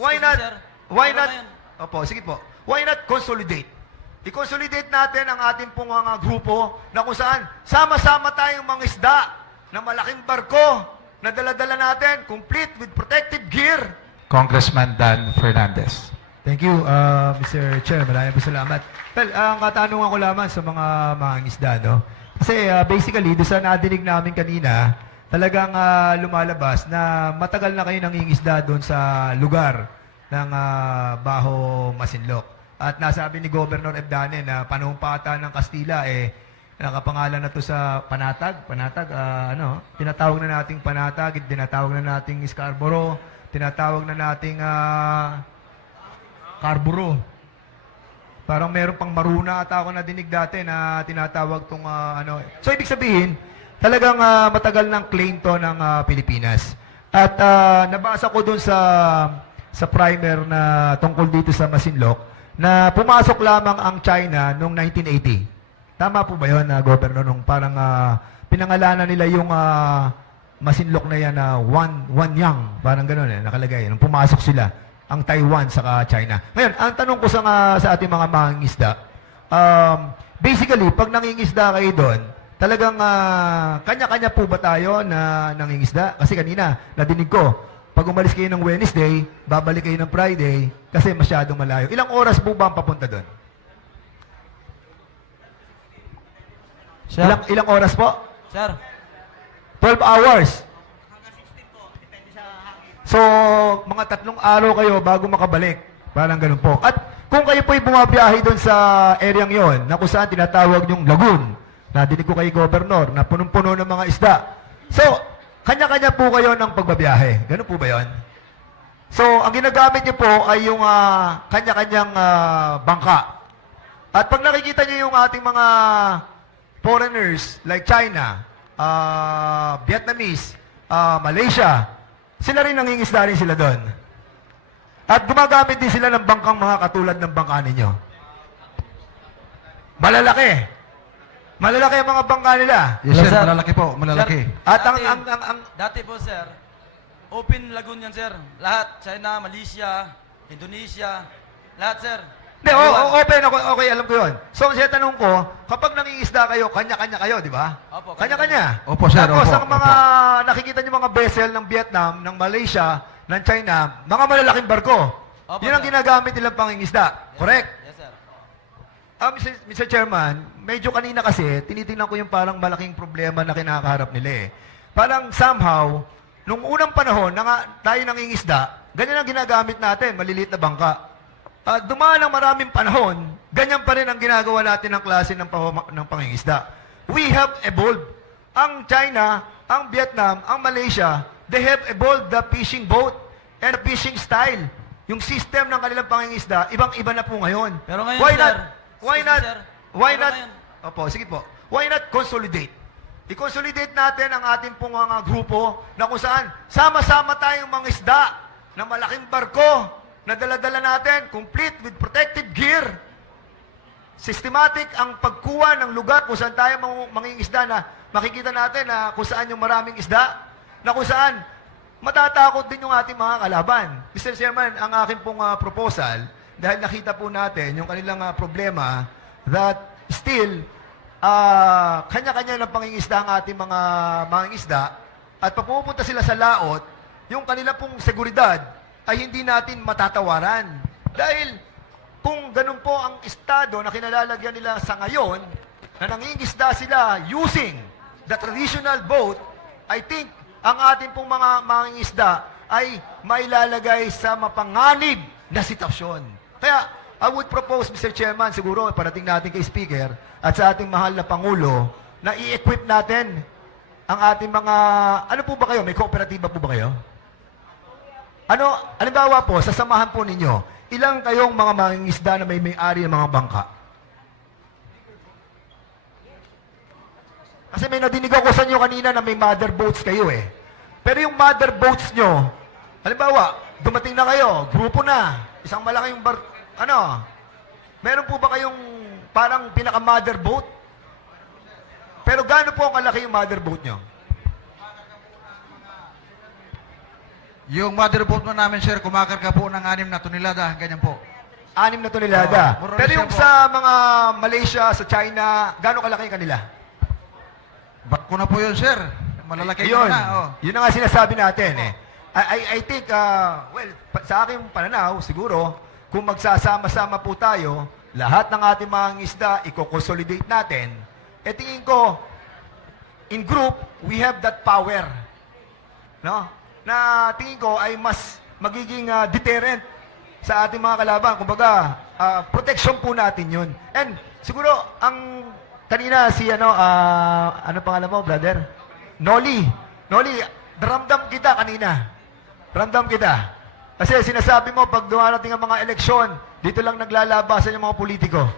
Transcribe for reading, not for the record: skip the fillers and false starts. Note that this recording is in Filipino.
why Excuse me, not, sir. why Meron not, na yan. opo, sige po, why not consolidate? I-consolidate natin ang ating pong mga grupo na kung saan sama-sama tayong mga isda na malaking barko na dala-dala natin, complete with protective gear. Congressman Dan Fernandez. Thank you, Mr. Chair. Maraming po salamat. Well, ang katanungan ko lamang sa mga mangingisda, no? Kasi basically, doon sa nadinig namin kanina, talagang lumalabas na matagal na kayo nangingisda doon sa lugar ng Baho Masinloc. At nasabi ni Governor Ebdane na panahon pa ata ng Kastila, nakapangalan na to sa Panatag. Tinatawag na nating Panatag, tinatawag na nating Scarborough, tinatawag na nating Carburo. Parang meron pang Maruna at ako nadinig dati na tinatawag tong So, ibig sabihin, talagang matagal ng claim to ng Pilipinas. At nabasa ko dun sa primer na tungkol dito sa Masinloc, na pumasok lamang ang China noong 1980. Tama po ba yun, Governor? Nung parang pinangalanan nila yung Masinloc na yan na Wanyang. Parang gano'n nakalagay. Nung pumasok sila, ang Taiwan saka China. Ngayon, ang tanong ko sa ating mga mangingisda, basically, pag nangingisda kayo doon, talagang kanya-kanya po ba tayo na nangingisda? Kasi kanina, nadinig ko, pag umalis kayo ng Wednesday, babalik kayo ng Friday kasi masyadong malayo. Ilang oras po ba ang papunta doon? Sir. Ilang oras po? Sir. 12 hours. So, mga 3 araw kayo bago makabalik. Parang ganun po. At kung kayo po'y bumabiyahe doon sa areang yon, na kung saan tinatawag yung lagoon, nadinig ko kay Governor, na punong-puno ng mga isda. So, kanya-kanya po kayo ng pagbabiyahe. Ganun po ba yon? So, ang ginagamit niyo po ay yung kanya-kanyang bangka. At pag nakikita niyo yung ating mga foreigners like China, Vietnamese, Malaysia, sila rin nangingisda rin sila doon. At gumagamit din sila ng bangkang mga katulad ng bangka ninyo. Malalaki. Malalaki ang mga bangka nila. Yes, Yes, sir. sir. Malalaki po. Malalaki. Sir, At dati po, sir, open lagoon yan, sir. Lahat. China, Malaysia, Indonesia, lahat, sir. Hindi, open ako. Okay, alam ko yun. So, siya tanong ko, kapag nangingisda kayo, kanya-kanya kayo, di ba? Opo, Kanya-kanya. Opo, sir. Tapos, Opo, ang mga nakikita niyo mga vessel ng Vietnam, ng Malaysia, ng China, mga malalaking barko. Opo, Yun ang sir. ginagamit nilang pangingisda. Correct? Yes, sir. Mr. Chairman, medyo kanina kasi, tinitingnan ko yung parang malaking problema na kinakaharap nila eh. Parang somehow, nung unang panahon na nga tayo nangingisda, ganyan ang ginagamit natin, maliliit na bangka. Dumaan ang maraming panahon, ganyan pa rin ang ginagawa natin ng klase ng pangingisda. We have evolved. Ang China, ang Vietnam, ang Malaysia, they have evolved the fishing boat and the fishing style. Yung system ng kanilang pangingisda, ibang-iba na po ngayon. Pero ngayon, Why sir, not? Why excuse me, not? sir. Why Pero not? ngayon. Opo, sige po. Why not consolidate? I-consolidate natin ang ating pong mga grupo na kung saan sama-sama tayong mga isda na malaking barko na dala-dala natin, complete with protective gear. Systematic ang pagkuha ng lugar kung saan tayo mangingisda na makikita natin na kung saan yung maraming isda, na kung saan matatakot din yung ating mga kalaban. Mr. Chairman, ang aking pong proposal, dahil nakita po natin yung kanilang problema that still kanya-kanya ng pangingisda ang ating mga mangingisda at pag pupunta sila sa laot, yung kanila pong seguridad ay hindi natin matatawaran. Dahil kung ganun po ang estado na kinalalagyan nila sa ngayon, na nangingisda sila using the traditional boat, I think ang ating pong mga mangingisda ay mailalagay sa mapanganib na sitwasyon. Kaya, I would propose, Mr. Chairman, siguro parating natin kay Speaker at sa ating mahal na Pangulo na i-equip natin ang ating mga... Ano po ba kayo? May kooperatiba po ba kayo? Ano, halimbawa po, sa samahan po ninyo, ilang kayong mga mangingisda na may-ari ng mga bangka? Kasi may nadinig ako sa inyo kanina na may mother boats kayo eh. Pero yung mother boats nyo, halimbawa, dumating na kayo, grupo na, isang malaking meron po ba kayong parang pinaka-mother boat? Pero gaano po ang kalaki yung mother boat nyo? Yung mother boat mo namin, sir, kumakarga po ng 6 na tonelada, ganyan po. 6 na tonelada. more or Pero less yung yan po. sa mga Malaysia, sa China, gaano kalaki yung kanila? Barko na po yun, sir. Malalaki Yun. na. Oh. Yun ang nga sinasabi natin eh. I think, well, sa aking pananaw, siguro, kung magsasama-sama po tayo, lahat ng ating mga isda, i-consolidate natin, tingin ko, in group, we have that power. No? Na tingin ko ay mas magiging deterrent sa ating mga kalaban. Kumbaga, protection po natin yun. And siguro, ang kanina si ano pangalan mo, brother? Noli, ramdam kita kanina. Ramdam kita. Kasi sinasabi mo, pag dumarating ang mga eleksyon, dito lang naglalabasan yung mga politiko.